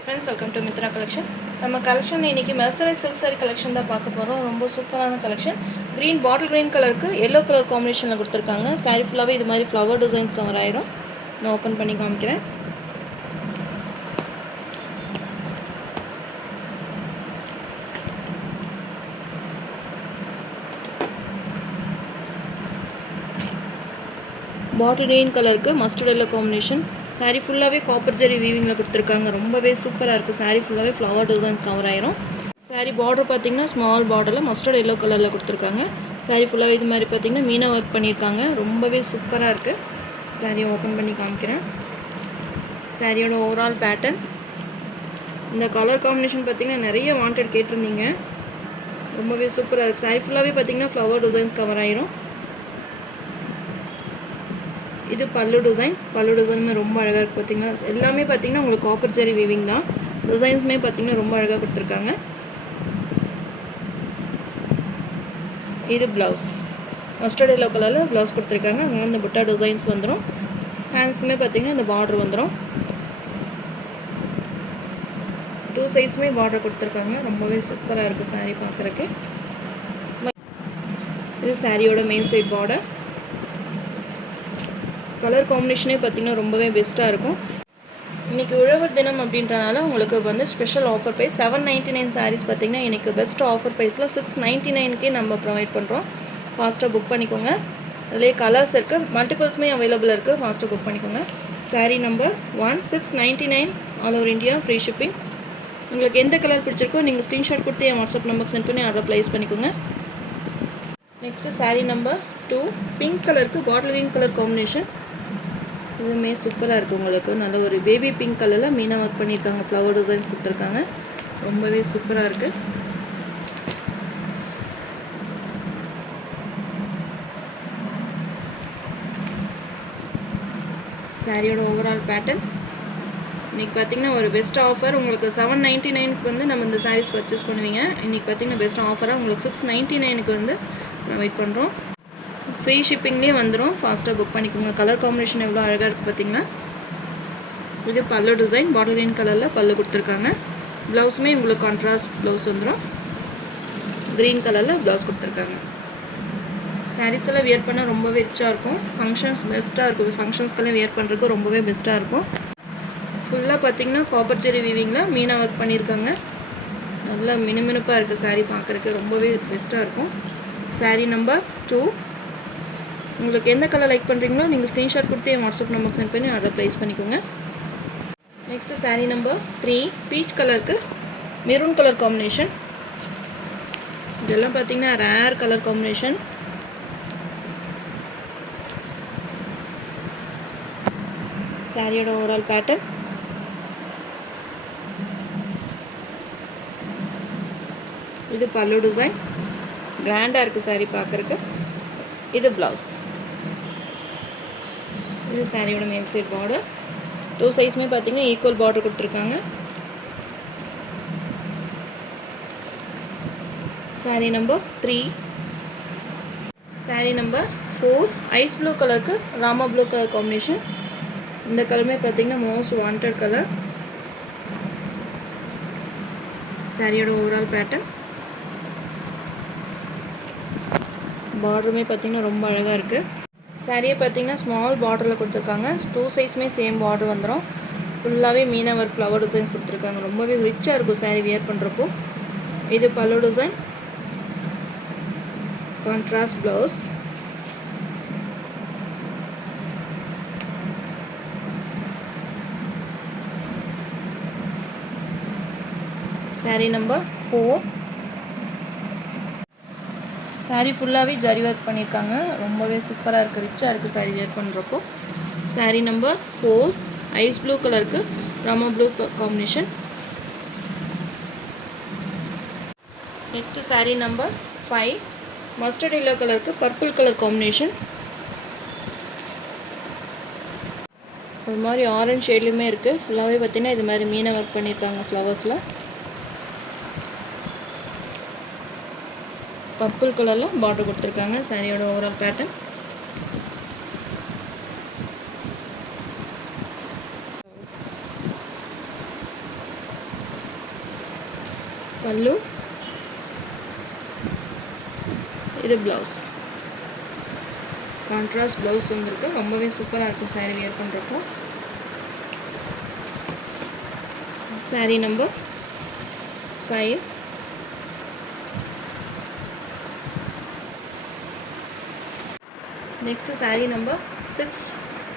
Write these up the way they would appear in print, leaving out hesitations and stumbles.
Hi friends, welcome to Mitra collection. நம்ம collection இன்னைக்கு mercerise silk saree collection தான் பார்க்க போகிறோம். ரொம்ப சூப்பரான கலெக்ஷன். க்ரீன் பாட்டில் க்ரீன் கலருக்கு எல்லோ கலர் காம்பினேஷனில் கொடுத்துருக்காங்க. saree ஃபுல்லாகவே இது மாதிரி ஃப்ளவர் டிசைன்ஸ் கவர் ஆயிரும். நான் ஓப்பன் பண்ணி காமிக்கிறேன். பாட்டில் க்ரீன் கலருக்கு மஸ்டர்ட் எல்லோ காம்பினேஷன். saree ஃபுல்லாகவே காப்பர் ஜெரி வீவிங்கில் கொடுத்துருக்காங்க. ரொம்பவே சூப்பராக இருக்குது. saree ஃபுல்லாகவே ஃப்ளவர் டிசைன்ஸ் கவர் ஆயிரும். saree பார்டர் பார்த்திங்கன்னா ஸ்மால் பார்டரில் மஸ்டர்ட் எல்லோ கலரில் கொடுத்துருக்காங்க. saree ஃபுல்லாகவே இது மாதிரி பார்த்திங்கன்னா மீனா ஒர்க் பண்ணியிருக்காங்க. ரொம்பவே சூப்பராக இருக்குது. saree ஓப்பன் பண்ணி காமிக்கிறேன். சாரியோட ஓவரால் பேட்டர்ன். இந்த கலர் காம்பினேஷன் பார்த்திங்கன்னா நிறைய வாண்டட் கேட்டிருந்தீங்க. ரொம்பவே சூப்பராக இருக்குது. saree ஃபுல்லாகவே பார்த்திங்கன்னா ஃப்ளவர் டிசைன்ஸ் கவர் ஆயிரும். இது பல்லு டிசைனுமே ரொம்ப அழகாக இருக்குது. பார்த்திங்கன்னா எல்லாமே பார்த்திங்கன்னா உங்களுக்கு காப்பர் ஜெரி வீவிங் தான். டிசைன்ஸுமே பார்த்திங்கன்னா ரொம்ப அழகாக கொடுத்துருக்காங்க. இது ப்ளவுஸ் மஸ்டர்ட் எல்லோ கலரில் ப்ளவுஸ் கொடுத்துருக்காங்க. அங்கே இந்த புட்டா டிசைன்ஸ் வந்துடும். ஹேண்ட்ஸ்க்குமே பார்த்திங்கன்னா இந்த பார்டர் வந்துடும். 2 சைஸுமே பார்டர் கொடுத்துருக்காங்க. ரொம்பவே சூப்பராக இருக்குது saree பார்க்குறக்கு. இது சாரியோட மெயின் சைட் பார்டர். கலர் காம்பினேஷனே பார்த்திங்கன்னா ரொம்பவே பெஸ்ட்டாக இருக்கும். இன்றைக்கி உழவர் தினம் அப்படின்றனால உங்களுக்கு வந்து ஸ்பெஷல் ஆஃபர் ப்ரைஸ் 799 சாரீஸ் பார்த்திங்கன்னா இன்றைக்கி பெஸ்ட் ஆஃபர் ப்ரைஸில் 699க்கே நம்ம ப்ரொவைட் பண்ணுறோம். ஃபாஸ்ட்டாக புக் பண்ணிக்கோங்க. அதிலே கலர்ஸ் இருக்குது, மல்டிபிள்ஸுமே அவைலபிள் இருக்குது. ஃபாஸ்ட்டாக புக் பண்ணிக்கோங்க. saree number 1699 all over India, free shipping. உங்களுக்கு எந்த கலர் பிடிச்சிருக்கோ நீங்கள் ஸ்க்ரீன்ஷாட் கொடுத்து என் வாட்ஸ்அப் நம்பருக்கு சென்ட் பண்ணி ஆர்டர் ப்ளேஸ் பண்ணிக்கோங்க. நெக்ஸ்ட்டு saree நம்பர் 2 பிங்க் கலருக்கு பாட்டில் க்ரீன் கலர் காம்பினேஷன். இதுவுமே சூப்பராக இருக்குது. உங்களுக்கு நல்ல ஒரு பேபி பிங்க் கலரில் மீனா ஒர்க் பண்ணியிருக்காங்க. ஃப்ளவர் டிசைன்ஸ் கொடுத்துருக்காங்க. ரொம்பவே சூப்பராக இருக்குது. சாரியோட ஓவரால் பேட்டர்ன். இன்றைக்கி பார்த்திங்கன்னா ஒரு பெஸ்ட் ஆஃபர் உங்களுக்கு 799க்கு வந்து நம்ம இந்த சாரீஸ் பர்ச்சேஸ் பண்ணுவீங்க. இன்றைக்கி பார்த்திங்கன்னா பெஸ்ட் ஆஃபராக உங்களுக்கு 699க்கு வந்து ப்ரொவைட் பண்ணுறோம். ஃப்ரீ ஷிப்பிங்லேயே வந்துடும். ஃபாஸ்ட்டாக புக் பண்ணிக்கோங்க. கலர் காம்பினேஷன் எவ்வளோ அழகாக இருக்குது பார்த்திங்கன்னா. இது பல்லு டிசைன் பாட்டில் க்ரீன் கலரில் பல்லு கொடுத்துருக்காங்க. ப்ளவுஸுமே உங்களுக்கு கான்ட்ராஸ்ட் ப்ளவுஸ் வந்துடும். க்ரீன் கலரில் ப்ளவுஸ் கொடுத்துருக்காங்க. சாரீஸ் எல்லாம் வியர் பண்ணால் ரொம்பவே ரிச்சாக இருக்கும். ஃபங்க்ஷன்ஸ் பெஸ்ட்டாக இருக்கும். ஃபங்க்ஷன்ஸ்க்கெல்லாம் வியர் பண்ணுறதுக்கு ரொம்பவே பெஸ்ட்டாக இருக்கும். ஃபுல்லாக பார்த்திங்கன்னா காப்பர் ஜெரி வீவிங்கில் மீனா ஒர்க் பண்ணியிருக்காங்க. நல்லா மினுமினுப்பாக இருக்குது. saree பார்க்குறதுக்கு ரொம்பவே பெஸ்ட்டாக இருக்கும். saree number 2. உங்களுக்கு எந்த கலர் லைக் பண்ணுறீங்களோ நீங்கள் ஸ்க்ரீன்ஷாட் கொடுத்து என் வாட்ஸ்அப் நம்பருக்கு சென்ட் பண்ணி ஆர்டர் ப்ளேஸ் பண்ணிக்கோங்க. நெக்ஸ்ட்டு saree நம்பர் 3 பீச் கலருக்கு மெரூன் கலர் காம்பினேஷன். இதெல்லாம் பார்த்திங்கன்னா ரேர் கலர் காம்பினேஷன். சாரியோட ஓவரால் பேட்டர்ன். இது பல்லு டிசைன். கிராண்டாக இருக்குது saree பார்க்குறக்கு. இது ப்ளவுஸ். இது சாரியோட மேல் சைட் பார்டர். 2 சைஸுமே பார்த்திங்கன்னா ஈக்குவல் பார்டர் கொடுத்துருக்காங்க. saree number 3. saree number 4 ice blue கலருக்கு ராமா ப்ளூ கலர் காம்பினேஷன். இந்த கலருமே பார்த்திங்கன்னா மோஸ்ட் வாண்டட் கலர். சாரியோட ஓவரால் பேட்டர்ன். பார்டருமே பார்த்திங்கன்னா ரொம்ப அழகாக இருக்குது. சாரியை பார்த்திங்கன்னா ஸ்மால் பார்டரில் கொடுத்துருக்காங்க. 2 சைஸுமே சேம் பார்டர் வந்துடும். ஃபுல்லாகவே மீனா ஒர்க் ஃப்ளவர் டிசைன்ஸ் கொடுத்துருக்காங்க. ரொம்பவே ரிச்சாக இருக்கும் saree வியர் பண்ணுறப்போ. இது பல்லு design, contrast blouse. saree number 4. saree ஃபுல்லாகவே ஜரி ஒர்க் பண்ணியிருக்காங்க. ரொம்பவே சூப்பராக இருக்குது. ரிச்சாக இருக்குது saree வியர் பண்ணுறப்போ. saree நம்பர் 4 ஐஸ் ப்ளூ கலருக்கு Rama blue combination. Next saree number 5 mustard yellow கலருக்கு பர்பிள் கலர் காம்பினேஷன். இது மாதிரி ஆரஞ்ச் ஷேட்லேயுமே இருக்குது. ஃபுல்லாகவே பார்த்திங்கன்னா இது மாதிரி மீனை ஒர்க் பண்ணியிருக்காங்க ஃப்ளவர்ஸில். பர்பிள் கலரில் பார்டர் கொடுத்துருக்காங்க. சாரியோட ஓவரால் பேட்டர்ன். பல்லு, இது ப்ளவுஸ். கான்ட்ராஸ்ட் ப்ளவுஸ் வந்துருக்கு. ரொம்பவே சூப்பராக இருக்கும் சாரீ வியர் பண்ணுறப்போ. Sari number 5. Next sari number 6.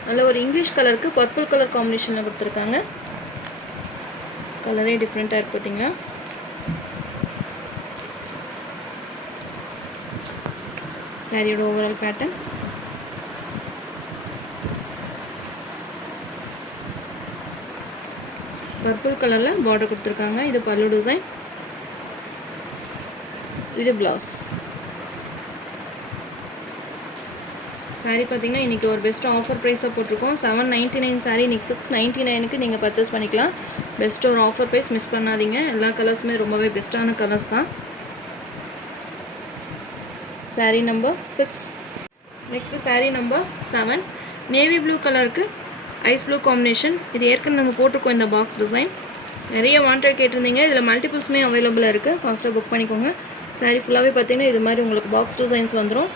நல்ல ஒரு இங்கிலீஷ் கலருக்கு பர்பிள் கலர் காம்பினேஷனில் கொடுத்துருக்காங்க. கலரே டிஃப்ரெண்ட்டாக இருக்குது பார்த்தீங்களா. சாரியோட ஓவரால் பேட்டர்ன். பர்பிள் கலரில் பார்டர் கொடுத்துருக்காங்க. இது பல்லு டிசைன், இது ப்ளவுஸ். சாரீ பார்த்திங்கன்னா இன்றைக்கி ஒரு பெஸ்ட் ஆஃபர் ப்ரைஸாக போட்டிருக்கோம். 799 சாரீ இன்றைக்கி 699க்கு நீங்கள் பர்ச்சேஸ் பண்ணிக்கலாம். பெஸ்ட் ஒரு ஆஃபர் ப்ரைஸ், மிஸ் பண்ணாதீங்க. எல்லா கலர்ஸுமே ரொம்பவே பெஸ்ட்டான கலர்ஸ் தான். Sari number 6. Next sari number 7. Navy blue கலருக்கு ஐஸ் ப்ளூ காம்பினேஷன். இது ஏற்கனவே நம்ம போட்டிருக்கோம். இந்த பாக்ஸ் டிசைன் நிறைய வாண்டட் கேட்டிருந்தீங்க. இதில் மல்டிபிள்ஸுமே அவைலபிளாக இருக்குது. ஃபாஸ்ட்டாக புக் பண்ணிக்கோங்க. சாரீ ஃபுல்லாகவே பார்த்தீங்கன்னா இது மாதிரி உங்களுக்கு பாக்ஸ் டிசைன்ஸ் வந்துடும்.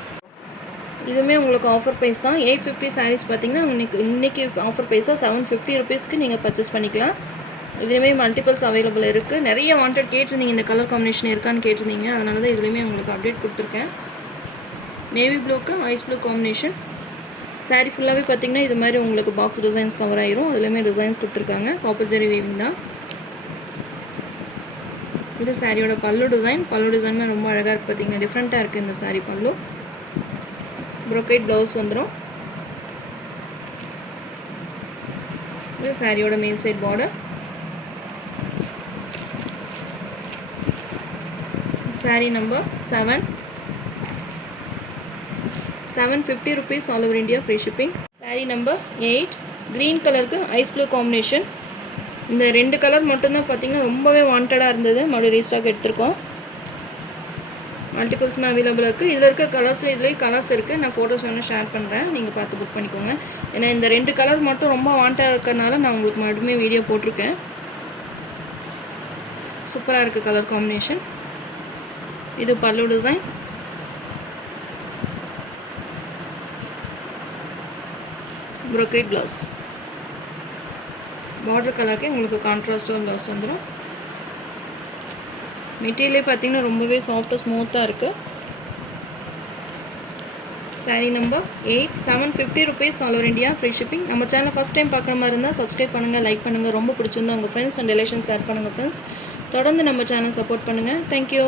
இதுவுமே உங்களுக்கு ஆஃபர் ப்ரைஸ் தான். 850 சாரீஸ் பார்த்தீங்கன்னா இன்றைக்கி ஆஃபர் ப்ரைஸாக 750 ருபீஸ்க்கு நீங்கள் பர்ச்சேஸ் பண்ணிக்கலாம். இதுலேயுமே மல்டிபிள்ஸ் அவைலபிள் இருக்குது. நிறைய வாண்டட் கேட்டிருந்தீங்க, இந்த கலர் காம்பினேஷன் இருக்கான்னு கேட்டிருந்தீங்க. அதனால தான் இதுலேயுமே உங்களுக்கு அப்டேட் கொடுத்துருக்கேன். நேவி ப்ளூக்கு ஐஸ் ப்ளூ காம்பினேஷன். சாரீ ஃபுல்லாகவே பார்த்திங்கன்னா இது மாதிரி உங்களுக்கு பாக்ஸ் டிசைன்ஸ் கவர் ஆயிரும். அதுலேயுமே டிசைன்ஸ் கொடுத்துருக்காங்க. காப்பர் ஜெரி வீவிங் தான். இது சாரியோட பல்லு டிசைன். பல்லு டிசைனுமே ரொம்ப அழகாக இருக்குது பார்த்திங்கன்னா. டிஃப்ரெண்ட்டாக இருக்குது இந்த சாரீ பல்லு. ப்ரோக்கைட் ப்ளவுஸ் வந்துடும். இது சாரியோட மேல் side border. Saree number 7. 750 rupees all over India, free shipping. Saree number 8. Green கலருக்கு ஐஸ் ப்ளூ காம்பினேஷன். இந்த 2 கலர் மட்டும்தான் பார்த்திங்கன்னா ரொம்பவே வாண்டடாக இருந்தது. மறுபடியும் ரீஸ்டாக் எடுத்திருக்கோம். மல்டிபிள்ஸுமே அவைலபிளாக இருக்குது. இதில் இருக்க கலர்ஸில் இதுலேயும் கலர்ஸ் இருக்குது. நான் ஃபோட்டோஸ் வேணும் ஷேர் பண்ணுறேன். நீங்கள் பார்த்து புக் பண்ணிக்கோங்க. ஏன்னா இந்த 2 கலர் மட்டும் ரொம்ப வாண்டடாக இருக்கிறனால நான் உங்களுக்கு மறுபடியும் வீடியோ போட்டிருக்கேன். சூப்பராக இருக்குது கலர் காம்பினேஷன். இது பல்லு டிசைன். ப்ரோக்கைட் ப்ளவுஸ். பார்டர் கலருக்கு உங்களுக்கு கான்ட்ராஸ்டாக ப்ளவுஸ் வந்துடும். மெட்டீரியலே பார்த்திங்கன்னா ரொம்பவே சாஃப்டாக ஸ்மூத்தாக இருக்குது. Sari number 8. 750 rupees all over India, free shipping. நம்ம சேனல் ஃபஸ்ட் டைம் பார்க்குற மாதிரி இருந்தால் சப்ஸ்கிரைப் பண்ணுங்கள், லைக் பண்ணுங்கள். ரொம்ப பிடிச்சிருந்தா உங்கள் ஃப்ரெண்ட்ஸ் அண்ட் ரிலேஷன்ஸ் ஷேர் பண்ணுங்கள் ஃப்ரெண்ட்ஸ். தொடர்ந்து நம்ம சேனல் சப்போர்ட் பண்ணுங்கள். தேங்க்யூ.